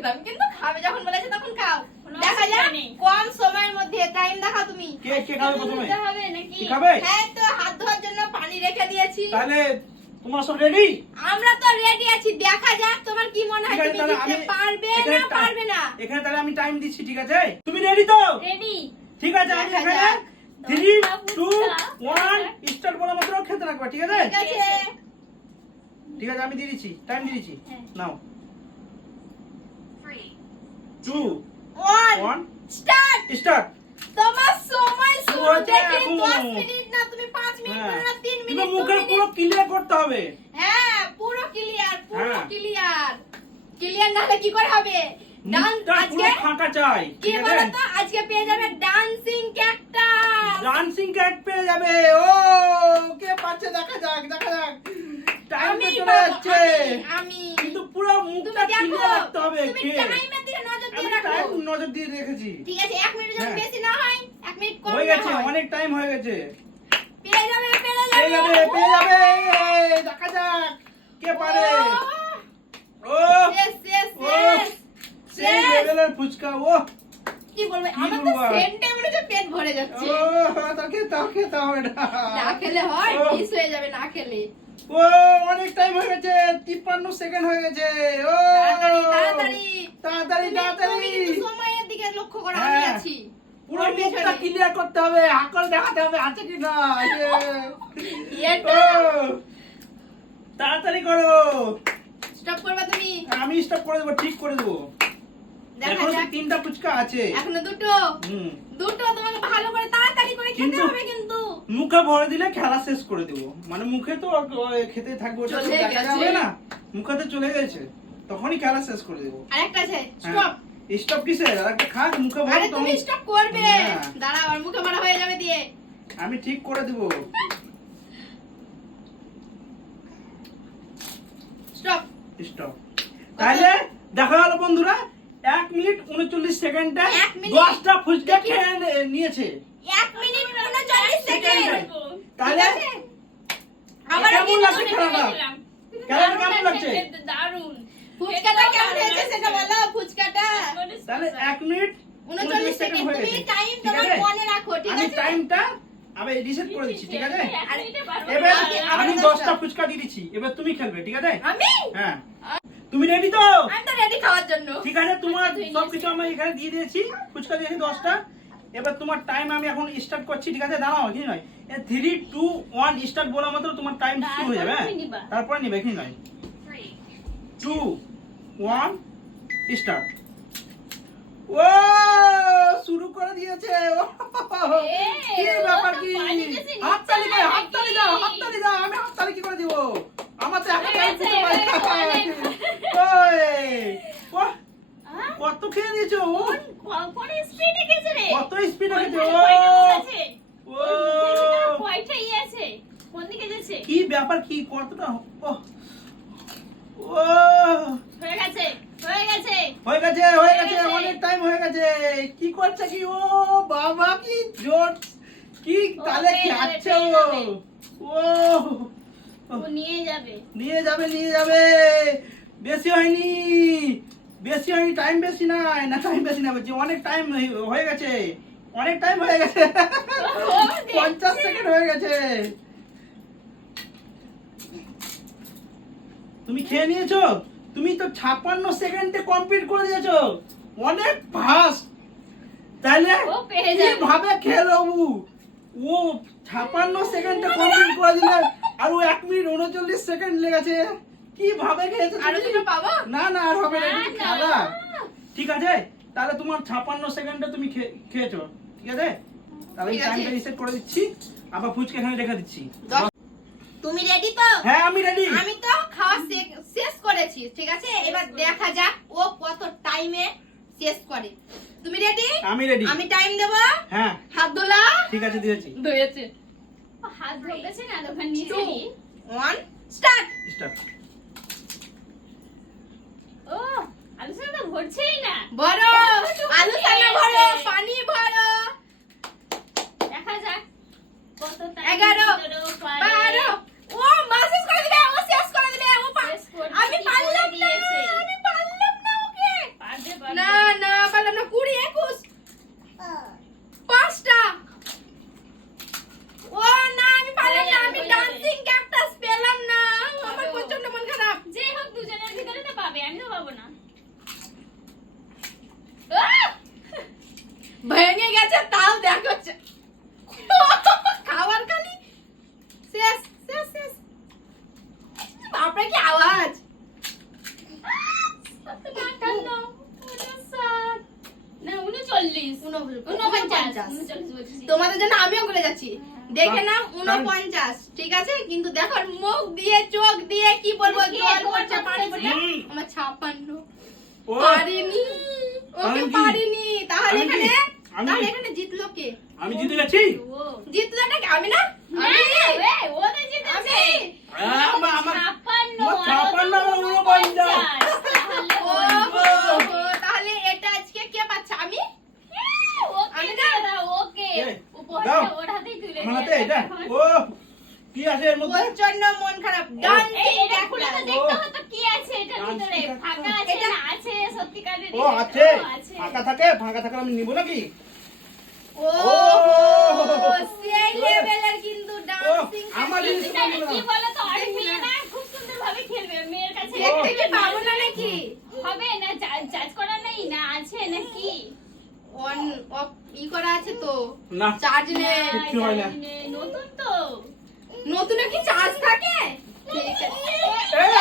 খেতাম, কিন্তু খাবে যখন বলেছে তখন খাও। দেখা যাক কম সময়ের মধ্যে। টাইম দেখাও তুমি। কে খাবে প্রথমে? হবে নাকি? কি খাবে? হ্যাঁ, তো হাত ধোয়ার জন্য পানি রেখে দিয়েছি। তাহলে তোমরা সব রেডি? আমরা তো রেডি আছি। দেখা যাক তোমার কি মনে হয়, তুমি দিতে পারবে না পারবে না। এখানে তাহলে আমি টাইম দিচ্ছি, ঠিক আছে? তুমি রেডি তো? রেডি। ঠিক আছে, আমি এখানে 3 2 1 স্টার্ট বলা মাত্র খেতে রাখবা, ঠিক আছে? ঠিক আছে। ঠিক আছে, আমি দিয়ে দিচ্ছি, টাইম দিয়ে দিচ্ছি। নাও 3 2 1 স্টার্ট। স্টার্ট। তোমার সময় শুরু দেখে 10 মিনিট না, তুমি 5 মিনিট না 3 মিনিট। তুমি মুখে পুরো ক্লিয়ার করতে হবে। হ্যাঁ, পুরো ক্লিয়ার, পুরো হ্যাঁ। ক্লিয়ার। ক্লিয়ার না হলে কি করে হবে? মুখটা পুরো ফাঁকা চাই, কি ঠিক আছে? বলো তো, আজকে পেয়ে যাবে ডান্সিং ক্যাকটাস। ডান্সিং ক্যাট পেয়ে যাবে। ও কে পাচ্ছে, দেখা যাক দেখা যাক। টাইম তো চলে যাচ্ছে। আমি কিন্তু পুরো মুখটা ক্লিয়ার রাখতে হবে। তুমি টাইমের দিকে নজর আমি দিয়ে রাখো। টাইম নজর দিয়ে রেখেছি। ঠিক আছে, 1 মিনিট যদি হ্যাঁ। বেশি না হয়, 1 মিনিট কম হয়ে না গেছে, হয়। অনেক টাইম হয়ে গেছে। পেয়ে যাবে, পেয়ে পেয়ে যাবে। যাবে পেয়ে যাবে। দেখা যাক কে পারে। ও শেষ শেষ ও শেষ সেই শেষ। লেভেলের ফুচকা। ও কি বলবো, কি আমার তো বলবো আর? সেন্টে মনে হচ্ছে পেট ভরে যাচ্ছে। ও খেতে হবে না। না খেলে হয়, ও, মিস হয়ে যাবে না খেলে। ও অনেক টাইম হয়ে গেছে, 53 সেকেন্ড হয়ে গেছে। ও তাড়াতাড়ি তাড়াতাড়ি তাড়াতাড়ি তুমি তাড়াতাড়ি। কিন্তু সময়ের দিকে লক্ষ্য করো, আমি হ্যাঁ। আছি। পুরো ওর মুখটা পেছনে। ক্লিয়ার করতে হবে, আকল দেখাতে হবে আছে কি না। এটা ও, তাড়াতাড়ি করো। স্টপ করবা তুমি। আমি স্টপ করে দেবো, ঠিক করে দেবো। দেখা এখনো তো যাক। 3টা ফুচকা আছে। এখনো দুটো। হুম। দুটো তোমাকে ভালো করে তাড়াতাড়ি করে খেতে কিন্তু- হবে কিন্তু। মুখে ভরে দিলে খেলা শেষ করে দেবো। মানে মুখে তো খেতে থাকবো, ওটা তো চলে দেখা গেছে। যাবে না। মুখে তো চলে গেছে, তখনই খেলা শেষ করে দেবো। আরেকটা আছে, স্টপ। স্টপ কিসের? আর একটা খাক মুখে ভরে আরে তো তুমি স্টপ করবে। হ্যাঁ। দাঁড়াও, আর মুখে মারা হয়ে যাবে দিয়ে। আমি ঠিক করে দেবো। স্টপ। স্টপ। তাহলে দেখা গেল বন্ধুরা, 1 মিনিট 39 সেকেন্ডে 1 মিনিট? 10টা ফুচকা খেয়ে নিয়েছে। 1 মিনিট 39 সেকেন্ড। তাহলে ঠিক আছে? আবার কেমন লাগছে খেলাটা? খেলাটা কেমন লাগছে? দারুণ। ফুচকাটা কেমন হয়েছে সেটা বলো, ফুচকাটা। তাহলে 1 মিনিট 39 সেকেন্ড। হয়ে তুমি গেছে। টাইম ঠিক তোমার আছে? মনে রাখো, ঠিক আমি আছে? টাইমটা আমি রিসেট করে দিচ্ছি, ঠিক আছে? আরে, এবার আমি আবার 10টা ফুচকা দিয়ে দিচ্ছি, এবার তুমি খেলবে, ঠিক আছে? আমি হ্যাঁ, তুমি রেডি তো? আমি তো রেডি খাওয়ার জন্য। ঠিক আছে, তোমার সবকিছু আমি এখানে দিয়ে দিয়েছি, ফুচকা দিয়েছি 10টা। এবার তোমার টাইম আমি এখন স্টার্ট করছি, ঠিক আছে? দাঁড়াও, কি নয় 3 2 1 স্টার্ট বলা মাত্র তোমার টাইম শুরু হয়ে যাবে। তারপরে নিবে, কি নয় 2 1 স্টার্ট। ও শুরু করে দিয়েছে। ও, কি ব্যাপার কি? হাততালি দাও, হাততালি দাও, হাততালি দাও। আমি হাততালি কি করে দিব? আমার তো একটা টাইম দিতে পারে। ওই, ও, কত খেয়ে দিয়েছো? ও, কোন স্পিডে গেছে রে? কত স্পিড হয়েছে? ও, কয়টাই আছে? কোন দিকে যাচ্ছে? কি ব্যাপার কি? কতটা? ও, ও, হয়ে গেছে, হয়ে গেছে। হয়ে গেছে হয়ে গেছে, অনেক টাইম হয়ে গেছে। কি করছে কি? ও বাবা, কি জোর, কি তালে খাচ্ছে ও। ও ও নিয়ে যাবে। নিয়ে যাবে নিয়ে যাবে। বেশি হয়নি, বেশি হয়নি, টাইম বেশি নাই না, টাইম বেশি না বলছি, অনেক টাইম হয়ে গেছে, অনেক টাইম হয়ে গেছে। 50 সেকেন্ড হয়ে গেছে। তুমি খেয়ে নিয়েছো? তুমি তো 56 সেকেন্ডে কমপ্লিট করে দিয়েছো, অনেক ফাস্ট। তাহলে ও পেরে যাবে। কিভাবে খেলো ও 56 সেকেন্ডে কমপ্লিট করে দিলে, আর ও 1 মিনিট 39 সেকেন্ড লেগেছে। কিভাবে খেয়েছো আরো তুমি? দুটো পাবো? না না, আর হবে না, না, এটা না। খেলা। ঠিক আছে, তাহলে তোমার 56 সেকেন্ডে তুমি খেয়েছো, ঠিক আছে? তাহলে ঠিক আছে। টাইমটা রিসেট করে দিচ্ছি, আবার ফুচকা এখানে রেখে দিচ্ছি। তুমি রেডি তো? হ্যাঁ আমি রেডি। আমি তো খাওয়া শেষ করেছি, ঠিক আছে? এবার দেখা যাক ও কত টাইমে শেষ করে। তুমি রেডি? আমি রেডি। আমি টাইম দেব। হ্যাঁ হাত ধোলা। ঠিক আছে, দিয়েছি। ধুয়েছে। ও হাত ধরেছে না, দোকান নিচে 2 নিয়ে। 1 স্টার্ট। স্টার্ট। ও আলু সাদা তো ভরছেই না। বড় আলু সানা ভরো, পানি ভরো। দেখা যাক কত টাইম 11 12 ও মাসেস করে দিবে, ও শেষ করে দিবে। ও শেষ করতে আমি কি পারলাম করে না, দিয়েছে? আমি পারলাম না ওকে। 39 49 বলছি। তোমাদের জন্য আমিও করে যাচ্ছি, দেখে নাও 49, ঠিক আছে? কিন্তু দেখো মুখ দিয়ে চোখ দিয়ে কি বলবো, জল পড়ছে পানি পড়ছে। আমার 56 ও পারিনি, ওকে আমি কি? পারিনি। তাহলে আমি কি? তাহলে এখানে জিতলো কে? আমি জিতে গেছি। ও জিতলো না আমি না? না, আমি না, ও তো জিতেছে। আমার 56, আমার 56 আর আমার 49 তাহলে ও বলবো। তাহলে এটা আজকে কে পাচ্ছে? আমি? ওকে আমি না, না? ওকে কে? উপহারটা দাও। ওর হাতেই তুলে আমার হাতে দিয়ে এটা এখন। ও কি আছে এর মধ্যে? প্রচন্ড মন খারাপ। এই, ডান্সিং এটা খুলে তো ক্যাকটাস। দেখতে হতো কি আছে এটার ডান্সিং ভিতরে। ক্যাকটাস। ফাঁকা আছে এটা- না আছে সত্যিকারের? ও আছে, আছে। ফাঁকা থাকে, ফাঁকা থাকলে আমি নিব নাকি? ও সেই লেভেলের কিন্তু ডান্সিং আমার জিনিস এটা কি বলো তো, আর মেয়ে না খুব সুন্দরভাবে খেলবে। মেয়ের কাছে দেখতে কি পাবো না নাকি? হবে না, জাজ করা নেই না, আছে নাকি? অন অফ ই করা আছে তো, না চার্জ নেই। কিচ্ছু হয় না। নতুন তো। নতুন কি চার্জ থাকে? ঠিক আছে। এই!